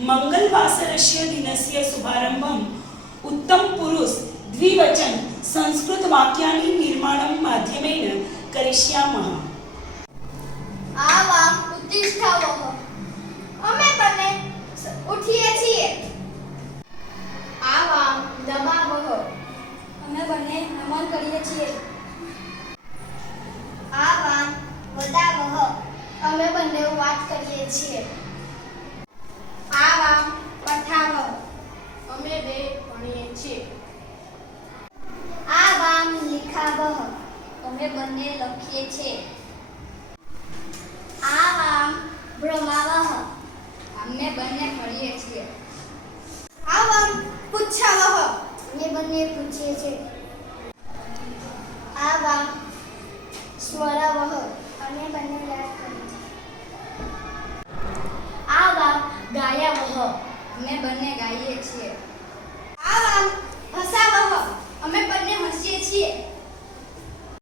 मंगलवासरस्य दिनस्य शुभारंभम् उत्तम पुरुष द्विवचन संस्कृत वाक्यानि निर्माणं माध्यमेन करिष्यामः। आवाम उत्तिष्ठावः। અમે બંને ઉઠીએ છીએ। આવામ નમાવઃ। અમે બંને નમન કરીએ છીએ। આવામ વદાવઃ। અમે બંને વાત કરીએ છીએ। આવામ પઠાવઃ। અમે બે ભણીએ છીએ। આવામ લિખાવઃ। અમે બંને લખીએ છીએ। આવામ ભ્રમાવઃ। અમે બંને ભણીએ છીએ। આવામ પુચ્છાવઃ। અમે બંને પૂછીએ છીએ। આવામ સ્મરાવઃ। અમે બંને યાદ કરીએ છીએ। આવામ ગાયાવઃ। અમે બંને ગાઈએ છીએ।